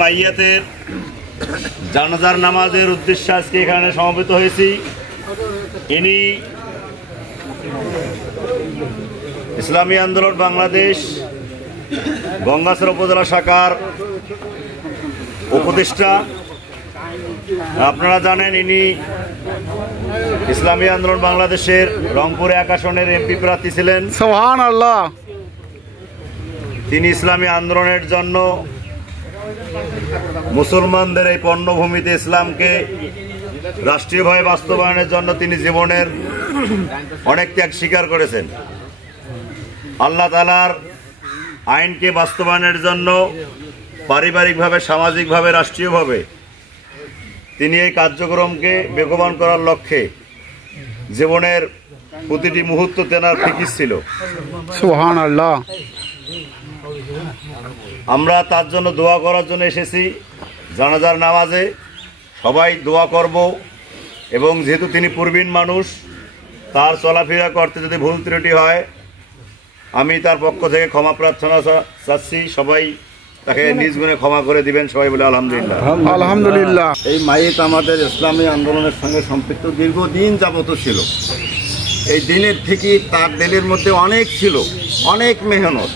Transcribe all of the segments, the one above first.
মাইয়াতের জানাজার নামাজের উদ্দেশ্যে আজকে এখানে সমবেত হয়েছি। ইনি ইসলামী আন্দোলন বাংলাদেশ গঙ্গাচড়া উপজেলা শাখার উপদেষ্টা। আপনারা জানেন ইনি ইসলামী আন্দোলন বাংলাদেশের রংপুর 1 আসনের এমপি প্রার্থী ছিলেন। সুবহানাল্লাহ। তিনি ইসলামী আন্দোলনের জন্য মুসলমানদের এই পণ্যভূমিতে ইসলামকে রাষ্ট্রীয়ভাবে বাস্তবায়নের জন্য তিনি জীবনের অনেক ত্যাগ স্বীকার করেছেন। আল্লাহ তাআলার আইনকে বাস্তবায়নের জন্য পারিবারিকভাবে, সামাজিকভাবে, রাষ্ট্রীয়ভাবে তিনি এই কার্যক্রমকে বেগবান করার লক্ষ্যে জীবনের প্রতিটি মুহূর্ত তেনার ফিকির ছিল। সুবহানাল্লাহ। আমরা তার জন্য দোয়া করার জন্য এসেছি। জানাজার নামাজে সবাই দোয়া করব, এবং যেহেতু তিনি পূর্বীণ মানুষ, তার চলাফেরা করতে যদি ভুল ত্রুটি হয় আমি তার পক্ষ থেকে ক্ষমা প্রার্থনা চাচ্ছি। সবাই তাকে নিজ গুণে ক্ষমা করে দিবেন। সবাই বলে আলহামদুলিল্লাহ। আলহামদুলিল্লাহ। এই মাইয়েত আমাদের ইসলামী আন্দোলনের সঙ্গে সম্পৃক্ত দীর্ঘদিন যাবত ছিল। এই দিনের থেকে তার দিলের মধ্যে অনেক ছিল, অনেক মেহনত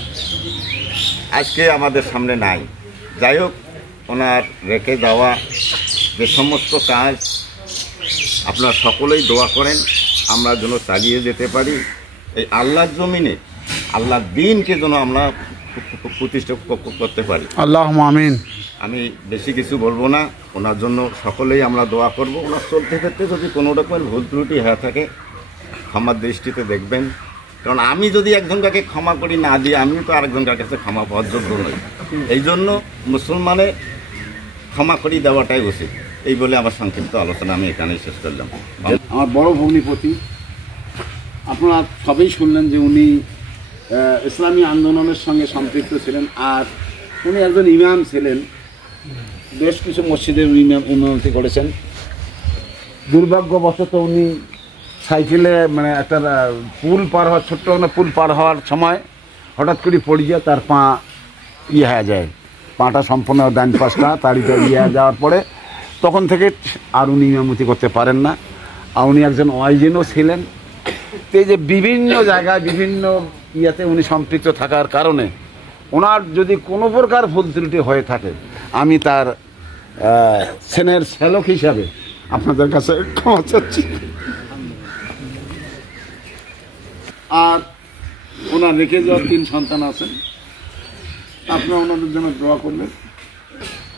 আজকে আমাদের সামনে নাই। যাই হোক, ওনার রেখে দেওয়া যে সমস্ত কাজ আপনারা সকলেই দোয়া করেন আমরা যেন চালিয়ে যেতে পারি। এই আল্লাহর জমিনে আল্লাহর দ্বীনকে যেন আমরা প্রতিষ্ঠা করতে পারি। আল্লাহুম্মা আমিন। আমি বেশি কিছু বলবো না, ওনার জন্য সকলেই আমরা দোয়া করব। ওনার চলতে ক্ষেত্রে যদি কোনো রকমের ভুল ত্রুটি হয়ে থাকে ক্ষমার দৃষ্টিতে দেখবেন, কারণ আমি যদি একজনকে ক্ষমা করি না দিয়ে আমিও তো আরেকজনকার কাছে ক্ষমা পাওয়ার যোগ্য নই। এই জন্য মুসলমানের ক্ষমা করি দেওয়াটাই উচিত। এই বলে আমার সংক্ষিপ্ত আলোচনা আমি এখানেই শেষ করলাম। আমার বড় ভগ্নিপতি, আপনারা সবাই শুনলেন যে উনি ইসলামী আন্দোলনের সঙ্গে সম্পৃক্ত ছিলেন, আর উনি একজন ইমাম ছিলেন। বেশ কিছু মসজিদে উন্নতি করেছেন। দুর্ভাগ্যবশত উনি সাইকেলে একটা পুল পার হওয়ার ছোট্ট পুল পার হওয়ার সময় হঠাৎ করে পড়ে গিয়ে তার পা হয়ে যায়, পাটা সম্পূর্ণ ডান পাশটা তাড়িতে হয়ে যাওয়ার পরে তখন থেকে আর উনি ইমামতি করতে পারেন না। আর উনি একজন ওয়াইজিনও ছিলেন। এই যে বিভিন্ন জায়গায় বিভিন্ন উনি সম্পৃক্ত থাকার কারণে ওনার যদি কোনো প্রকার ভুল ত্রুটি হয়ে থাকে আমি তার সেনের শ্যালক হিসাবে আপনাদের কাছে ক্ষমা চাচ্ছি। আর ওনার রেখে যাওয়ার 3 সন্তান আছেন, আপনারা ওনাদের জন্য দোয়া করবেন।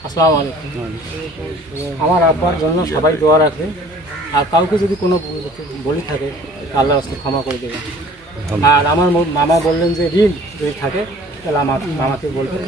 আসসালামু আলাইকুম। আমার আব্বার জন্য সবাই দোয়া রাখবে, আর কাউকে যদি কোনো বলি থাকে আল্লাহর রাস্তায় ক্ষমা করে দেবেন। আর আমার মামা বললেন যে ঋণ যদি থাকে তাহলে আমার মামাকে বলবেন।